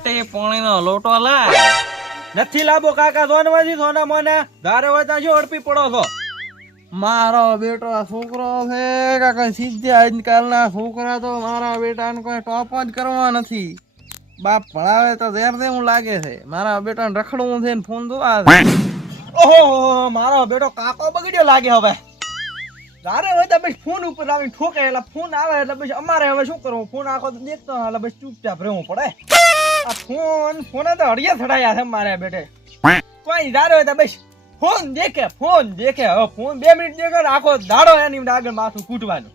બટે પાણીનો લોટો લાય. નથી લાવો કાકા સોનવાજી સોના મને ધારે હોય ત્યાં શું અડપી પડો છો? મારો બેટો આ છોકરો છે કાકા, સીધે આજકાલના છોકરા તો મારા બેટાને કોઈ ટોપ જ કરવા નથી. બાપ ભણાવે તો ઝેર દેવું લાગે છે. મારા બેટાને રખડવું છે ને ફોન જોવા છે. ઓહો મારો બેટો કાકો બગડ્યો લાગે. હવે ધારે હોય તો બસ ફોન ઉપર આવીને ઠોકે એટલે ફોન આવે એટલે પછી અમારે હવે શું કરવું? ફોન આખો તો દેખતો એટલે બસ ચૂપચાપ રહેવું પડે. આ ફોન તો હળિયા થડાયા છે મારે બેટે. કોઈ ધારે હોય તો બસ ફોન દેખે. હવે ફોન 2 મિનિટ દેખે આખો દાડો એની આગળ માથું કૂટવાનું.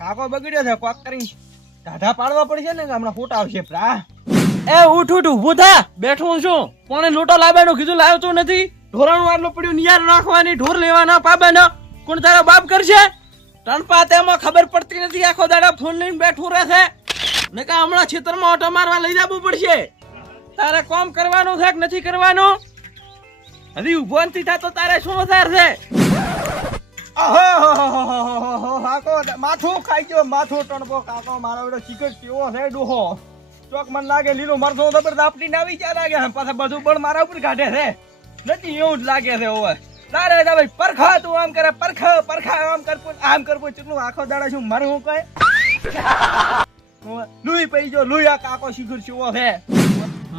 કાકો બગડ્યો છે, કોક કરીને ઢાઢા પાડવા પડશે ને કે હમણાં ફોટા આવશે. પ્રા એ ઉઠ ઊભું થા. બેઠું છું. કોને લોટો લાવવાનું કીધું લાવતો નથી. ઢોરાનું આટલું પડ્યું નિયાર નાખવાની, ઢોર લેવાના પાબાના. કોણ તારો બાપ કરશે? ટણપા તેમાં ખબર પડતી નથી. આખો દાડા ફોન લઈને બેઠું રહે છે. ને કા હમણાં ખેતરમાં ઓટો મારવા લઈ જવું પડશે. તારે કામ કરવાનું છે કે નથી કરવાનું? હજી ઉભો નથી થતો તારે શું વધાર છે? કાકો માથું ખાઈ ગયો, માથું ટણપો. કાકો મારો બેટો ચીકટ કેવો છે ડોહો. ચોક મને લાગે લીલો મરચો જબર દાપટીને આવી ગયા લાગે. પાછા બધું બળ મારા ઉપર કાઢે છે. નથી એવું જ લાગે છે. હવે તારે ભાઈ પરખા તું આમ કરે, પરખા આમ કરવું ચેટલું આખો દાડા શું મારું હું કહે લુઈ પઈ જો લુઈ. આ કાકો શીખર કેવો છે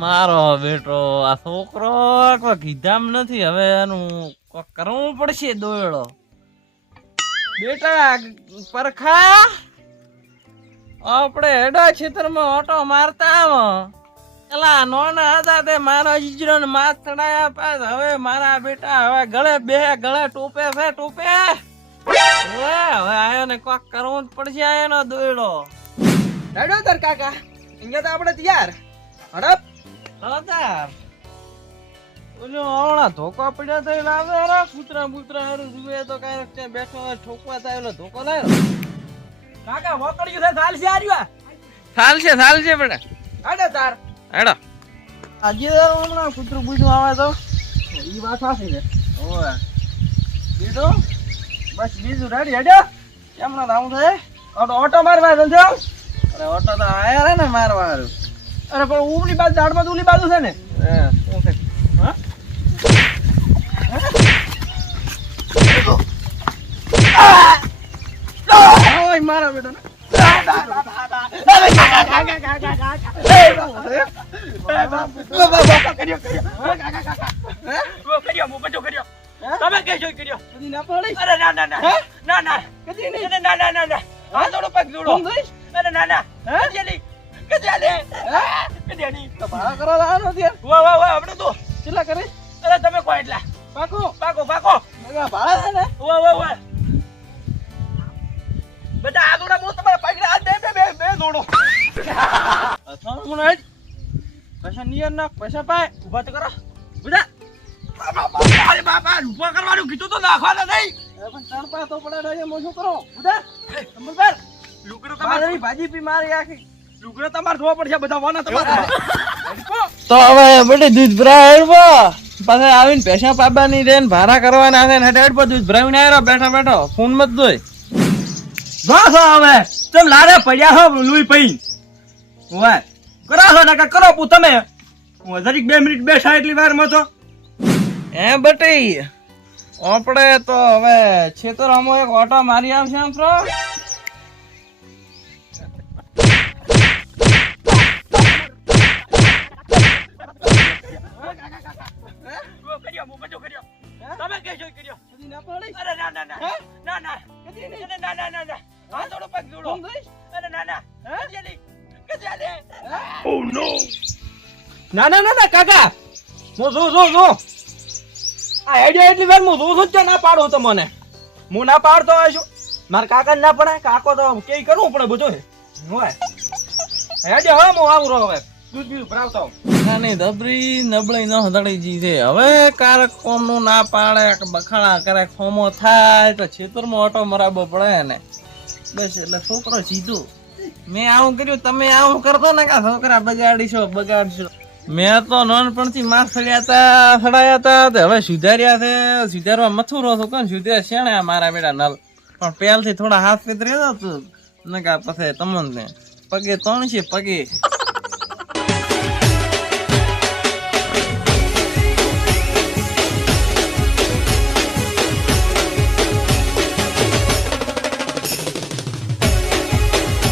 મારો બેટો. આ છોકરો કોઈ કીધામ નથી. હવે એનું કોઈ કરવું પડશે દોયડો. બેટા પરખા, આપણે હેડા ખેતરમાં ઓટો મારતા આવો. એલા નોના હતા તે મારા જીજરો ને માથ ચડાયા પાસ. હવે મારા બેટા હવે ગળે ટોપે છે ટોપે. હવે આયો ને કોક કરવું જ પડશે. આયો નો દોયડો. હેડો તાર કાકા, અહીંયા તો આપણે તૈયાર. હડપ તાર ઓલો આવડા ધોકો પડ્યો તો લાવે. અરે કૂતરા હારું જુએ તો કાંઈક ત્યાં બેઠો હોય ઠોકવા થાય. ઓલો ધોકો લાવ્યો કાકા મોકળ્યું છે. ચાલશે આર્યા ચાલશે બેટા. હેડો તાર હેડો. આજે હમણાં કૂતરું બૂતરું આવે તો ઈ વાત સાચી છે. ઓય બીજું બસ બીજું રેડી. હેડો કેમનો આવું થાય? ઓટો મારવા છે. અરે ઓટો તો આયા રે ને મારવા હારું. અરે પણ ઉપલી બાજુ ઝાડમાં ઉલી બાજુ છે ને. શું છે? હા ઓય મારા બેટા ને તમે કઈ જોઈ કર્યો? ના પડી. અરે ના કદી નહીં. ના હા થોડો પગ જોડો. અરે ના કદી નહીં. તો ભાડા કરવા લાવવાનો છે. વાહ આપણે તો કેટલા કરે? અરે તમે કોઈ એટલા પાકો પાકો મગા ભાડા છે ને. વાહ બધા આ દોડા મો તમારા પગડા આ બે દોડો. અથાણું મને આજ પૈસા નિયર નાખ. પૈસા પાય ઉભા તો કરો બધા. અરે બાપા ઉભા કરવાનું કીધું તો નાખવાના નહીં. પણ ત્રણ પાસ તો પડે છે. હું શું કરું? બધા નંબર લુગડો તમારે મારી ભાજી પી મારી આખી. લુગડો તમારે ધોવા પડશે. બધા વાના તમારે. તો હવે બેટી દૂધ ભરાય પાછા આવીને પૈસા પાબાની રે ને ભાડા કરવાના છે ને હેડ પર દૂધ ભરાવીને આવ્યો બેઠો ફોન મત જોઈ. વાહ હવે તમે લારે પડ્યા હો લુઈ પઈ. વાહ કરો છો ને કરો પૂ તમે. જરીક 2 મિનિટ બેઠા એટલી વારમાં તો હે બટી આપણે તો હવે ખેતરમાં એક ઓટો મારી આવશે આમ તો. તમે કઈ જોઈ કર્યો? ના પડી. અરે ના કદી નહીં. હા થોડો પગ જોડો. અરે ના ઓ નો. ના કાકા હું જો આ હેડિયા એટલી વાર હું જોઉં છું ના પાડું તમને. હું ના પાડતો હોય છું. મારા કાકા ના પડે. કાકો તો કઈ કરવું પડે બધું. હોય હેડિયા હવે હું આવું રહો. હવે દૂધ બીજું ભરાવતો નાની ધબરી નબળી ન હદડી જી છે. હવે કારક કોમ નું ના પાડે બખાડા કરે ખોમો થાય તો ખેતરમાં ઓટો મરાબો પડે ને બસ. એટલે છોકરો સીધું મેં આવું કર્યું તમે આવું કરતો ને કા છોકરા બગાડશો. મેં તો નાનપણથી માસ સડાયા હતા. હવે સુધાર્યા છે. સુધારવા મથુરો છું કોણ સુધે શેણે મારા બેટા નલ. પણ પહેલથી થોડા હાથ પેત રહેતો તું ને કા પછી તમને પગે ત્રણ છે પગે